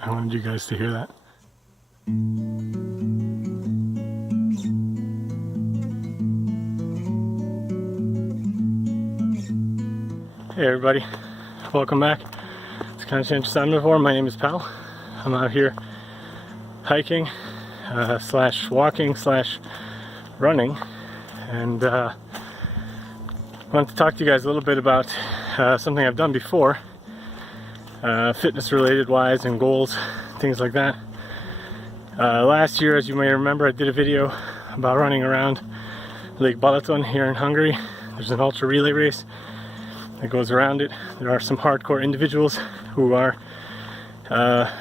I wanted you guys to hear that. Hey everybody, welcome back. It's Conscientious Omnivore. My name is Pal. I'm out here hiking slash walking slash running, and I wanted to talk to you guys a little bit about something I've done before, fitness related wise and goals, things like that. Last year, as you may remember, I did a video about running around Lake Balaton here in Hungary. There's an ultra relay race that goes around it. There are some hardcore individuals who are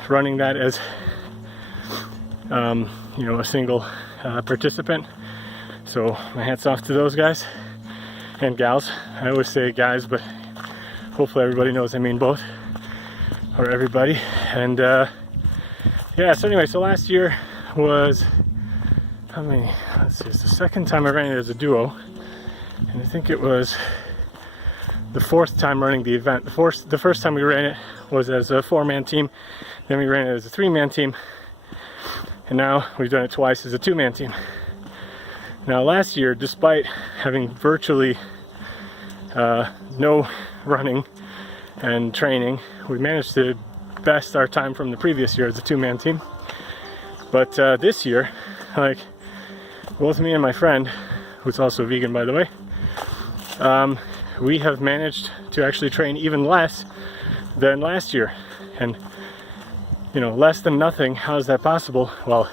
running that as you know, a single participant. So my hats off to those guys and gals. I always say guys, but hopefully everybody knows I mean both, or everybody. And yeah, so anyway, so last year was, how many, let's see, it's the second time I ran it as a duo, and I think it was the fourth time running the event. The first time we ran it was as a 4-man team, then we ran it as a 3-man team, and now we've done it twice as a 2-man team. Now last year, despite having virtually no running and training, we managed to best our time from the previous year as a 2-man team. But this year, like, both me and my friend, who's also vegan by the way, we have managed to actually train even less than last year. And you know, less than nothing, how is that possible? Well,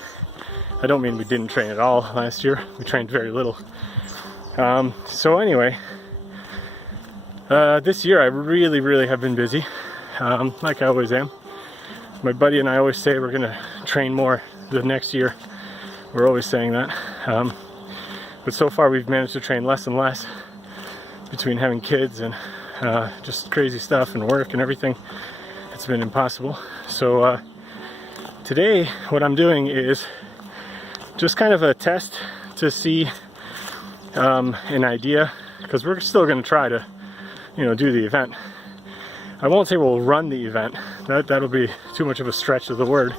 I don't mean we didn't train at all last year. We trained very little. So anyway, this year I really have been busy, like I always am. My buddy and I always say we're gonna train more the next year. We're always saying that. But so far we've managed to train less and less between having kids and just crazy stuff and work and everything. It's been impossible. So today what I'm doing is just kind of a test to see an idea, because we're still going to try to, you know, do the event. I won't say we'll run the event, that'll be too much of a stretch of the word,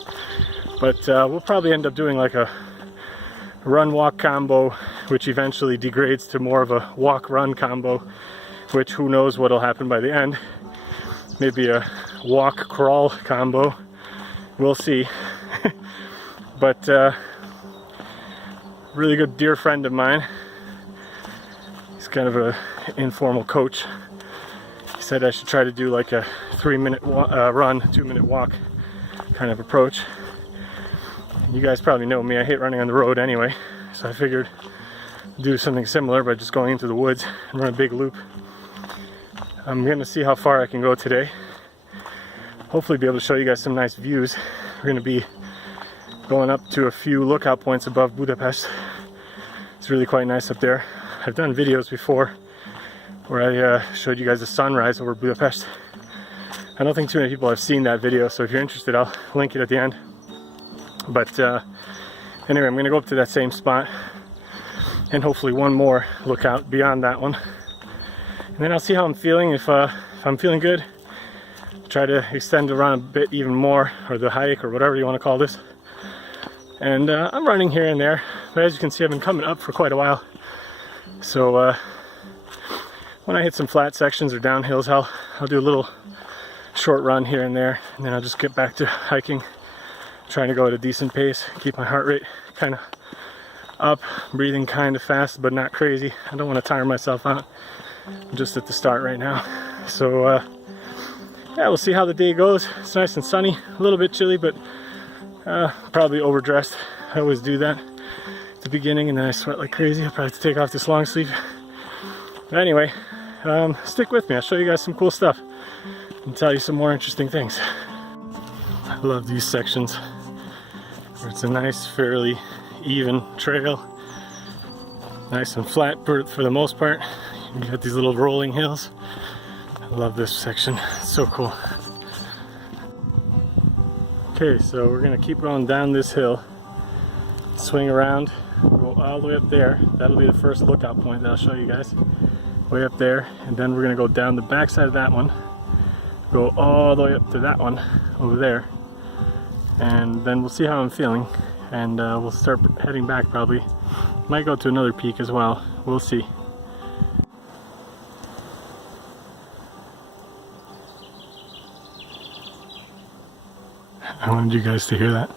but we'll probably end up doing like a run-walk combo, which eventually degrades to more of a walk-run combo, which who knows what'll happen by the end. Maybe a walk-crawl combo, we'll see. But really good dear friend of mine, he's kind of a informal coach. He said I should try to do like a 3-minute run, 2-minute walk kind of approach. You guys probably know me, I hate running on the road anyway, so I figured do something similar by just going into the woods and run a big loop. I'm gonna see how far I can go today. Hopefully be able to show you guys some nice views. We're gonna be going up to a few lookout points above Budapest. It's really quite nice up there. I've done videos before where I showed you guys the sunrise over Budapest. I don't think too many people have seen that video, so if you're interested I'll link it at the end. But anyway, I'm gonna go up to that same spot and hopefully one more lookout beyond that one. And then I'll see how I'm feeling. If I'm feeling good, try to extend the run a bit even more, or the hike, or whatever you want to call this. And I'm running here and there, but as you can see I've been coming up for quite a while. So when I hit some flat sections or downhills, I'll do a little short run here and there, and then I'll just get back to hiking, trying to go at a decent pace, keep my heart rate kind of up, breathing kind of fast but not crazy. I don't want to tire myself out. I'm just at the start right now. So yeah, we'll see how the day goes. It's nice and sunny, a little bit chilly, but probably overdressed. I always do that at the beginning and then I sweat like crazy. I'll probably have to take off this long sleeve. But anyway, stick with me. I'll show you guys some cool stuff and tell you some more interesting things. I love these sections where it's a nice, fairly even trail. Nice and flat for the most part. You got these little rolling hills. I love this section. It's so cool. Okay, so we're gonna keep going down this hill, swing around, go all the way up there. That'll be the first lookout point that I'll show you guys. Way up there, and then we're gonna go down the back side of that one, go all the way up to that one over there, and then we'll see how I'm feeling, and we'll start heading back probably. Might go to another peak as well, we'll see. I wanted you guys to hear that.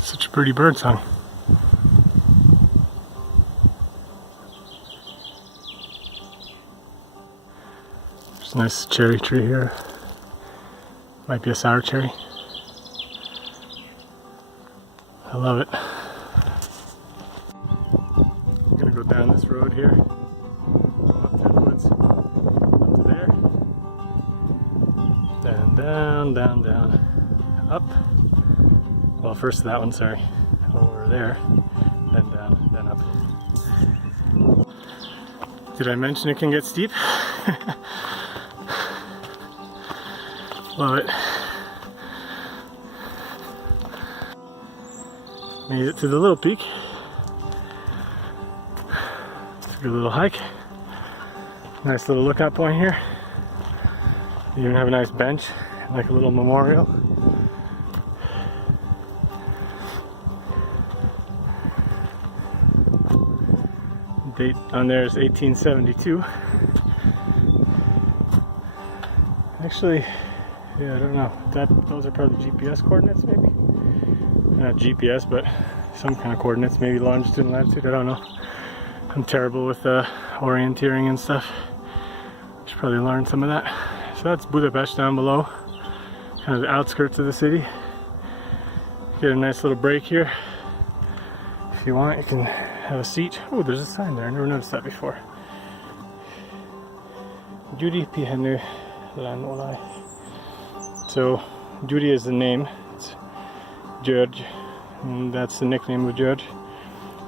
Such a pretty bird song. There's a nice cherry tree here. Might be a sour cherry. I love it. I'm gonna go down this road here. Up to the woods. Up to there. Down, down, down, down. Up. Well, first to that one, sorry. Over there. Then down, then up. Did I mention it can get steep? Love it. Made it to the little peak. It's a good little hike. Nice little lookout point here. You even have a nice bench, like a little memorial. Date on there is 1872. Actually, yeah, I don't know. Those are probably GPS coordinates, maybe? Not GPS, but some kind of coordinates, maybe longitude and latitude, I don't know. I'm terrible with orienteering and stuff. Should probably learn some of that. So that's Budapest down below, kind of the outskirts of the city. Get a nice little break here. If you want, you can have a seat. Oh, there's a sign there, I never noticed that before. Judy Pihanu Lanolai. So, Judy is the name. It's George, and that's the nickname of George.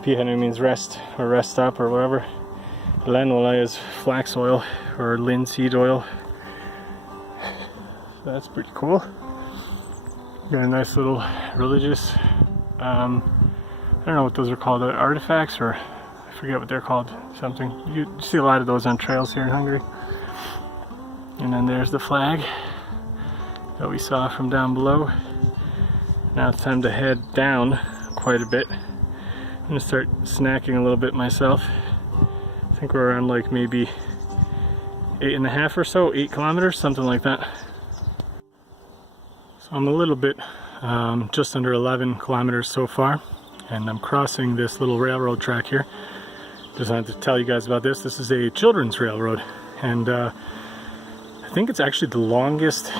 Pihanu means rest, or rest stop, or whatever. Lanolai is flax oil, or linseed oil. So that's pretty cool. Got a nice little religious, I don't know what those are called, artifacts, or I forget what they're called, something. You see a lot of those on trails here in Hungary. And then there's the flag that we saw from down below. Now it's time to head down quite a bit. I'm gonna start snacking a little bit myself. I think we're around like maybe 8.5 or so, 8 kilometers, something like that. So I'm a little bit, just under 11 kilometers so far, and I'm crossing this little railroad track here. Just wanted to tell you guys about this. This is a children's railroad, and I think it's actually the longest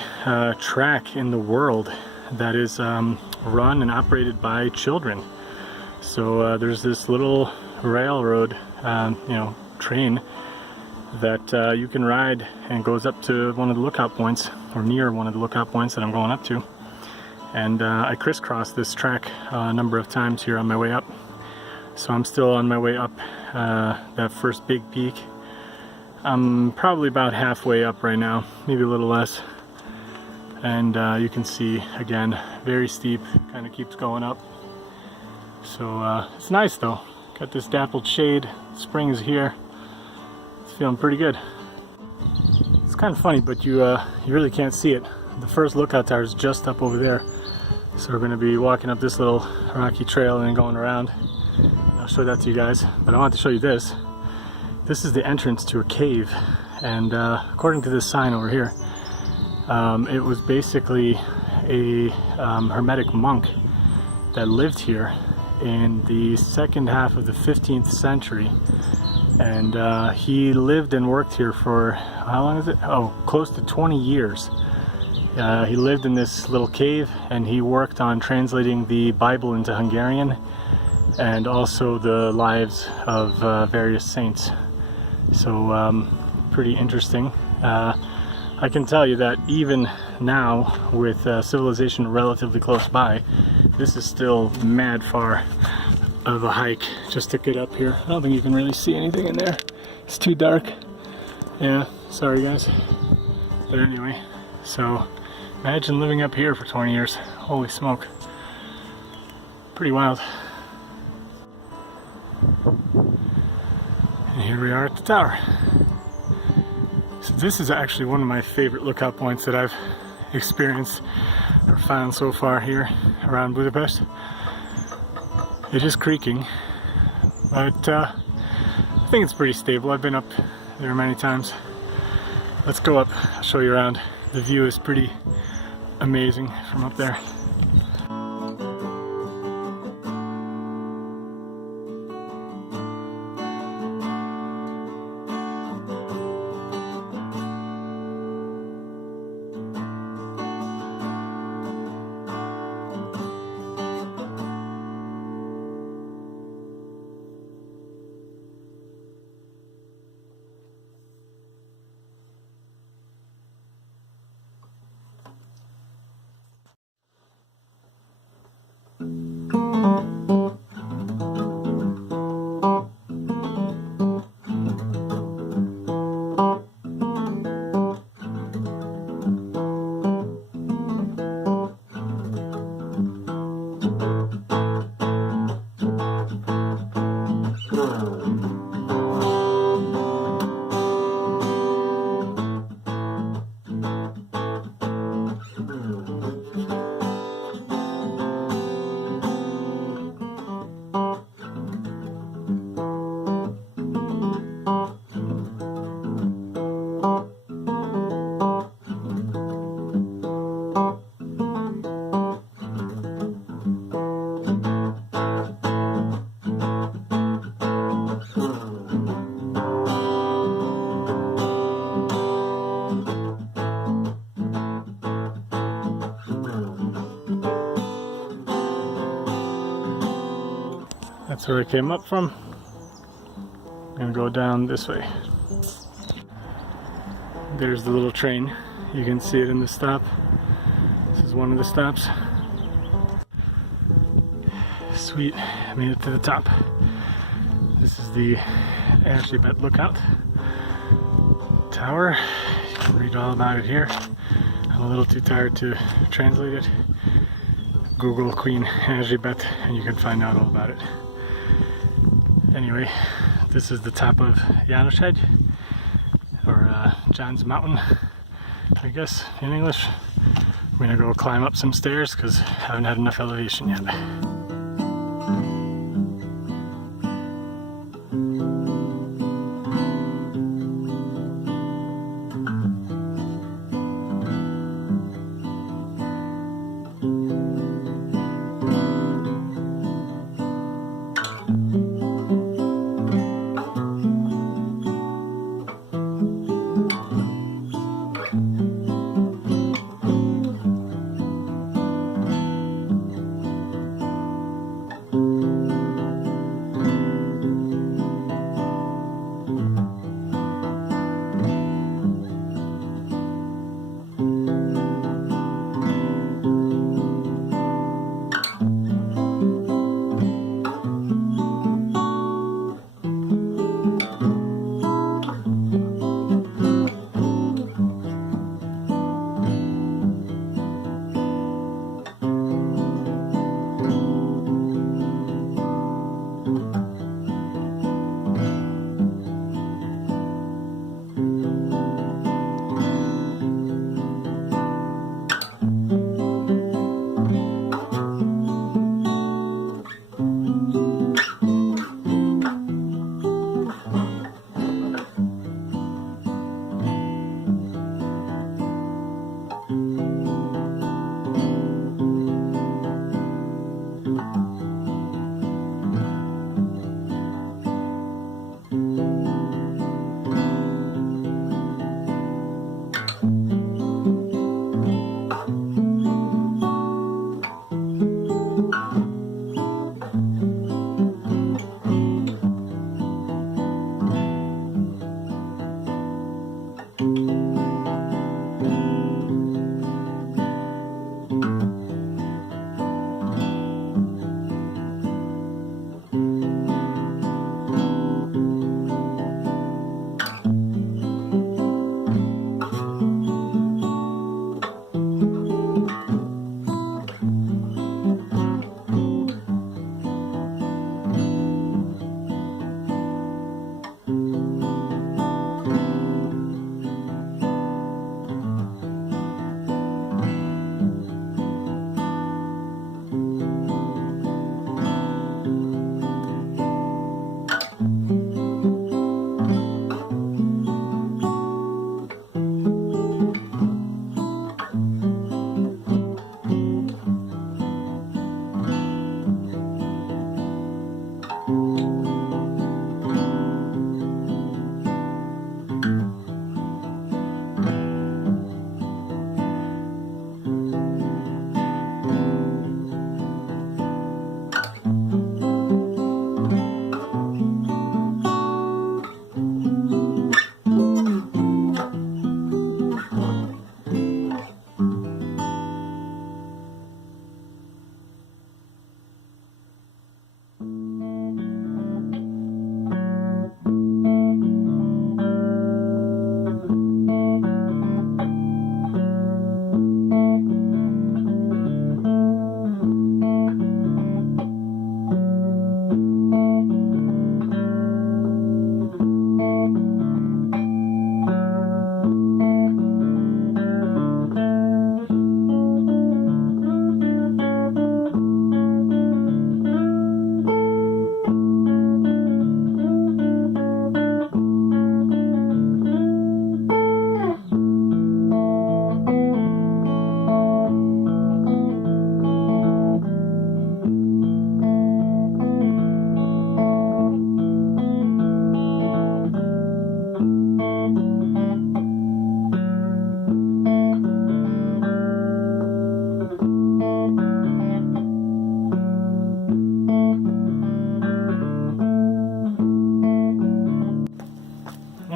track in the world that is run and operated by children. So there's this little railroad, train that you can ride, and goes up to one of the lookout points, or near one of the lookout points that I'm going up to. And I crisscrossed this track a number of times here on my way up. So I'm still on my way up that first big peak. I'm probably about halfway up right now, maybe a little less. And you can see, again, very steep, kind of keeps going up. So it's nice though. Got this dappled shade, spring is here. It's feeling pretty good. It's kind of funny, but you really can't see it. The first lookout tower is just up over there. So we're going to be walking up this little rocky trail and then going around. I'll show that to you guys, but I want to show you this. This is the entrance to a cave, and according to this sign over here, it was basically a hermetic monk that lived here in the second half of the 15th century, and he lived and worked here for, how long is it? Oh, close to 20 years. He lived in this little cave, and he worked on translating the Bible into Hungarian, and also the lives of various saints. So pretty interesting. I can tell you that even now, with civilization relatively close by, this is still mad far of a hike just to get up here. I don't think you can really see anything in there. It's too dark. Yeah, sorry guys. But anyway, so imagine living up here for 20 years. Holy smoke. Pretty wild. And here we are at the tower. this is actually one of my favorite lookout points that I've experienced or found so far here around Budapest. It is creaking, but I think it's pretty stable. I've been up there many times. Let's go up, I'll show you around. The view is pretty amazing from up there. That's where I came up from. I'm gonna go down this way. There's the little train. You can see it in the stop. This is one of the stops. Sweet, I made it to the top. This is the Erzsébet lookout tower. You can read all about it here. I'm a little too tired to translate it. Google Queen Erzsébet and you can find out all about it. Anyway, this is the top of Jánoshegy, or John's Mountain, I guess in English. I'm gonna go climb up some stairs because I haven't had enough elevation yet.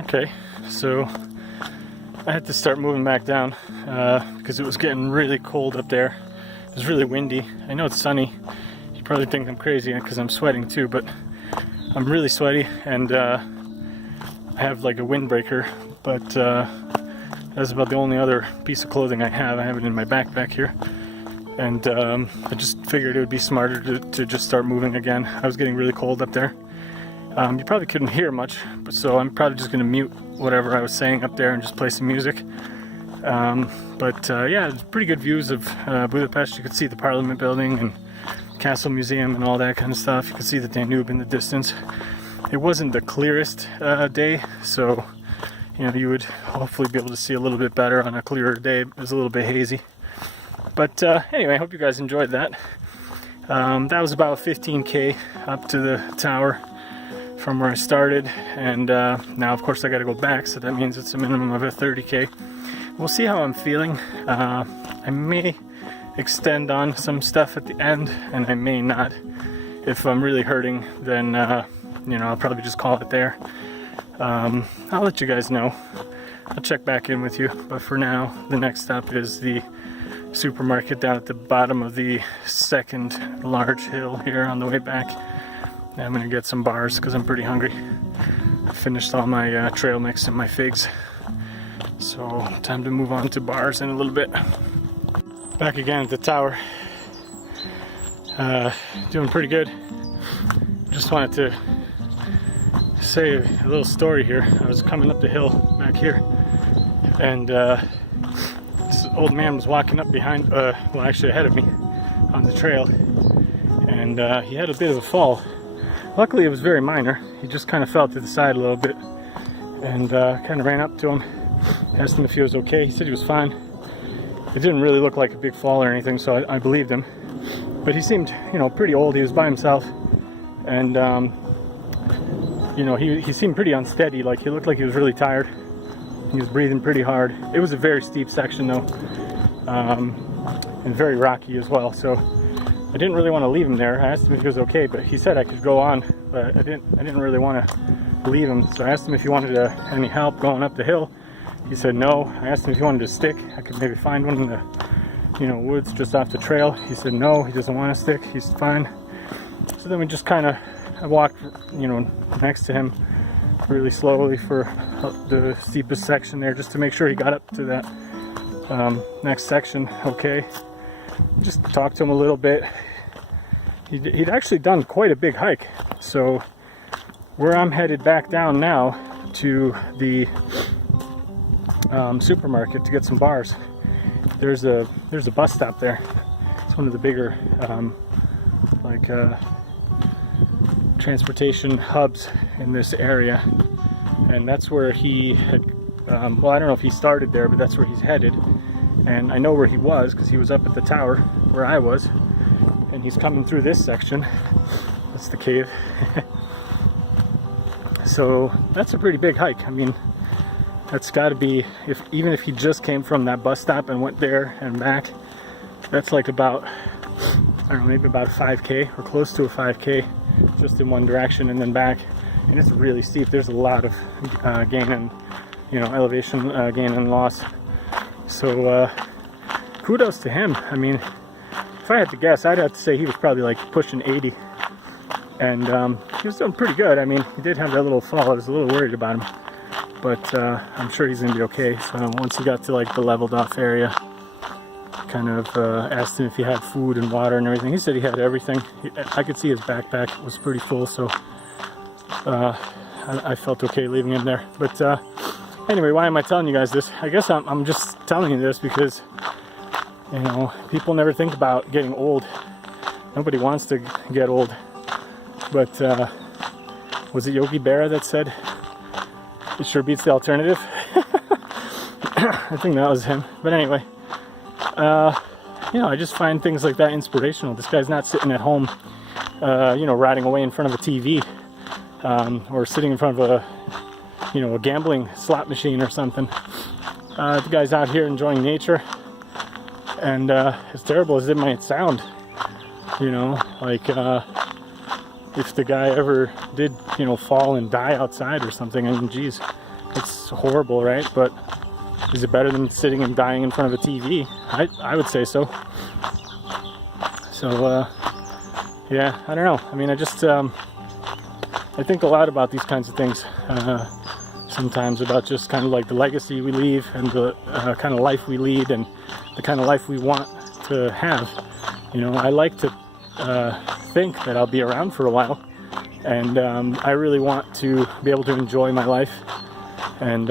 Okay, so I had to start moving back down because it was getting really cold up there. It was really windy. I know it's sunny. You probably think I'm crazy because I'm sweating too, but I'm really sweaty, and I have like a windbreaker, but that's about the only other piece of clothing I have. I have it in my backpack here, and I just figured it would be smarter to just start moving again. I was getting really cold up there. You probably couldn't hear much, so I'm probably just going to mute whatever I was saying up there and just play some music. Yeah, it's pretty good views of Budapest. You could see the Parliament building and Castle Museum and all that kind of stuff. You could see the Danube in the distance. It wasn't the clearest day, so you know, you would hopefully be able to see a little bit better on a clearer day. It was a little bit hazy. But anyway, I hope you guys enjoyed that. That was about 15K up to the tower from where I started, and now of course I got to go back, so that means it's a minimum of a 30K. We'll see how I'm feeling. I may extend on some stuff at the end, and I may not. If I'm really hurting, then you know, I'll probably just call it there. I'll let you guys know. I'll check back in with you, but for now the next stop is the supermarket down at the bottom of the second large hill here on the way back. I'm gonna get some bars because I'm pretty hungry. I finished all my trail mix and my figs, so time to move on to bars in a little bit. Back again at the tower. Doing pretty good. Just wanted to say a little story here. I was coming up the hill back here, and this old man was walking up behind, well actually ahead of me on the trail, and he had a bit of a fall. Luckily it was very minor. He just kind of fell to the side a little bit, and kind of ran up to him, asked him if he was okay. He said he was fine. It didn't really look like a big fall or anything, so I believed him. But he seemed, you know, pretty old. He was by himself, and you know, he seemed pretty unsteady. Like, he looked like he was really tired. He was breathing pretty hard. It was a very steep section though, and very rocky as well, so I didn't really want to leave him there. I asked him if he was okay, but he said I could go on, but I didn't really want to leave him. So I asked him if he wanted any help going up the hill. He said no. I asked him if he wanted a stick. I could maybe find one in the, you know, woods just off the trail. He said no, he doesn't want a stick, he's fine. So then we just kind of walked, you know, next to him really slowly for the steepest section there, just to make sure he got up to that next section okay. Just talked to him a little bit. He'd actually done quite a big hike. So where I'm headed back down now to the supermarket to get some bars, there's a bus stop there. It's one of the bigger transportation hubs in this area, and that's where he had well, I don't know if he started there, but that's where he's headed. And I know where he was because he was up at the tower where I was, and he's coming through this section. That's the cave. So that's a pretty big hike. I mean, that's got to be, even if he just came from that bus stop and went there and back, that's like about, I don't know, maybe about a 5K or close to a 5K just in one direction and then back. And it's really steep. There's a lot of gain and, you know, elevation gain and loss. So kudos to him. I mean, if I had to guess, I'd have to say he was probably like pushing 80, and he was doing pretty good. I mean, he did have that little fall. I was a little worried about him, but I'm sure he's gonna be okay. So once he got to like the leveled off area, kind of asked him if he had food and water and everything. He said he had everything. I could see his backpack was pretty full, so I felt okay leaving him there. But anyway, why am I telling you guys this? I guess I'm just telling you this because, you know, people never think about getting old. Nobody wants to get old. But was it Yogi Berra that said it sure beats the alternative? I think that was him. But anyway, you know, I just find things like that inspirational. This guy's not sitting at home, you know, rotting away in front of a TV, or sitting in front of a, you know, a gambling slot machine or something. The guy's out here enjoying nature, and as terrible as it might sound, you know, like if the guy ever did, you know, fall and die outside or something, I mean, geez, it's horrible, right? But is it better than sitting and dying in front of a TV? I would say so. So yeah, I don't know. I mean, I just I think a lot about these kinds of things. Sometimes about just kind of like the legacy we leave and the kind of life we lead and the kind of life we want to have. You know, I like to think that I'll be around for a while, and I really want to be able to enjoy my life and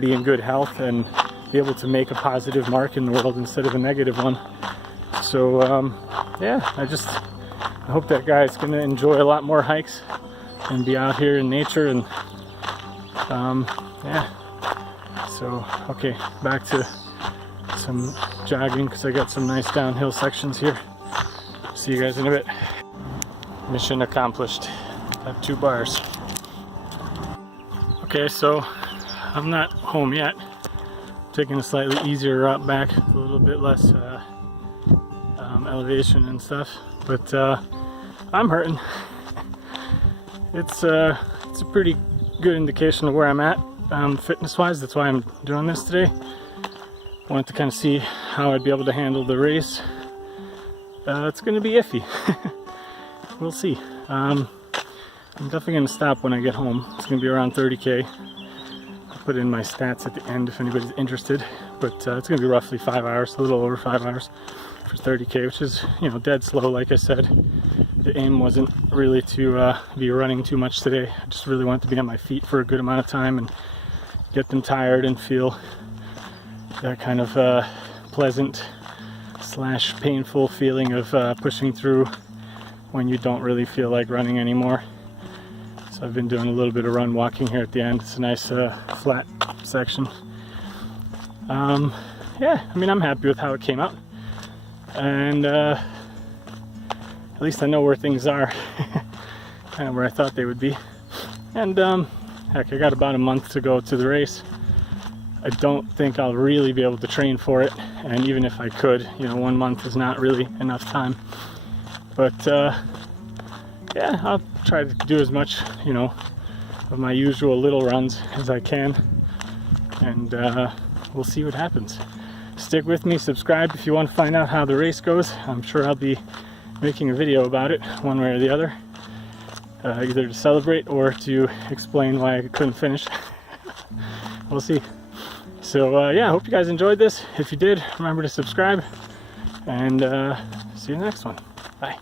be in good health and be able to make a positive mark in the world instead of a negative one. So yeah, I hope that guy's gonna enjoy a lot more hikes and be out here in nature. And yeah, so okay, back to some jogging because I got some nice downhill sections here. See you guys in a bit. Mission accomplished. Got 2 bars. Okay, so I'm not home yet. Taking a slightly easier route back, a little bit less elevation and stuff, but I'm hurting. It's a pretty good indication of where I'm at fitness-wise. That's why I'm doing this today. Wanted to kind of see how I'd be able to handle the race. It's going to be iffy. We'll see. I'm definitely going to stop when I get home. It's going to be around 30K. I'll put in my stats at the end if anybody's interested. But it's going to be roughly 5 hours, a little over 5 hours for 30K, which is, you know, dead slow. Like I said, the aim wasn't really to be running too much today. I just really wanted to be on my feet for a good amount of time and get them tired and feel that kind of pleasant / painful feeling of pushing through when you don't really feel like running anymore. So I've been doing a little bit of run walking here at the end. It's a nice flat section. Yeah, I mean, I'm happy with how it came out, and at least I know where things are, kind of where I thought they would be. And heck, I got about a month to go to the race. I don't think I'll really be able to train for it, and even if I could, you know, 1 month is not really enough time. But yeah, I'll try to do as much, you know, of my usual little runs as I can, and we'll see what happens. Stick with me, subscribe if you want to find out how the race goes. I'm sure I'll be making a video about it one way or the other, either to celebrate or to explain why I couldn't finish. We'll see. So yeah, I hope you guys enjoyed this. If you did, remember to subscribe, and see you in the next one. Bye.